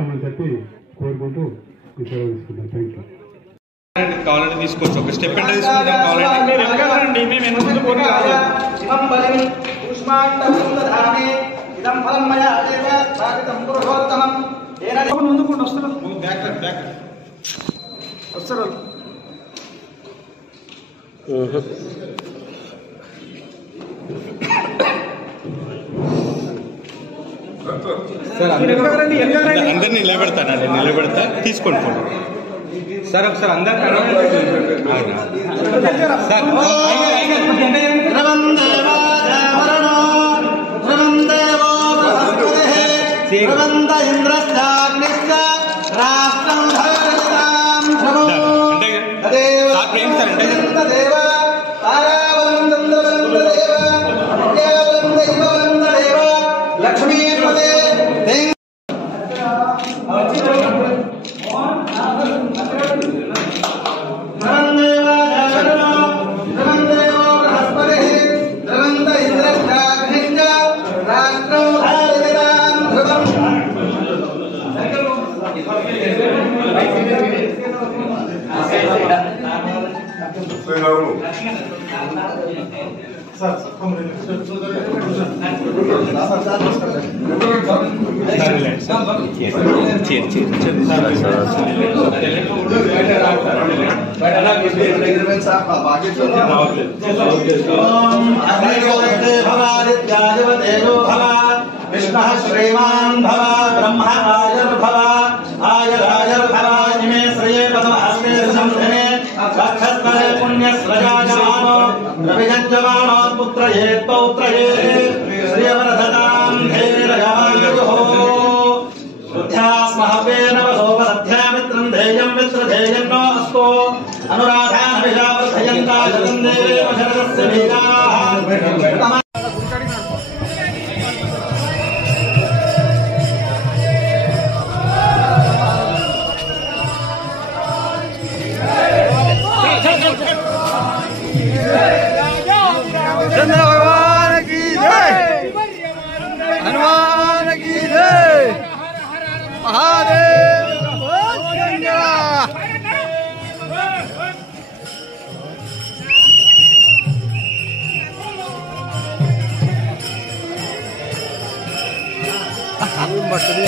అని చెప్పి కోరుకుంటూ సెలవు తీసుకుంటాం. Thank you. కావాలంటే తీసుకోవచ్చు, ఒక స్టెప్ అంటే తీసుకుంటాం. కావాలంటే ముందుకుండా వస్తారు వస్తారు అందరినీ నిలబెడతానండి, నిలబెడతా తీసుకోండి ఫోటో. సార్ ఒకసారి అందరు विष्णु श्रीमान भव ब्रह्म आयुर्भव आयुरायुर्भव इमे श्रेये पदमस्ते संधने साक्षात्कारे पुण्यश्रयाजमानो रविजज्जमानो पुत्रये पौत्रये श्रीवरदतां धैर्ययायुः बुद्ध्यास्महवेन वसोपरध्यामित्रं धेयं मित्रधेयन्नो अस्तु अनुराधाभिषावर्धयन्ता जगन्देवे वशरस्य वीराः चंद्र भगवान की जय, हनुमान की जय, महादेव मछली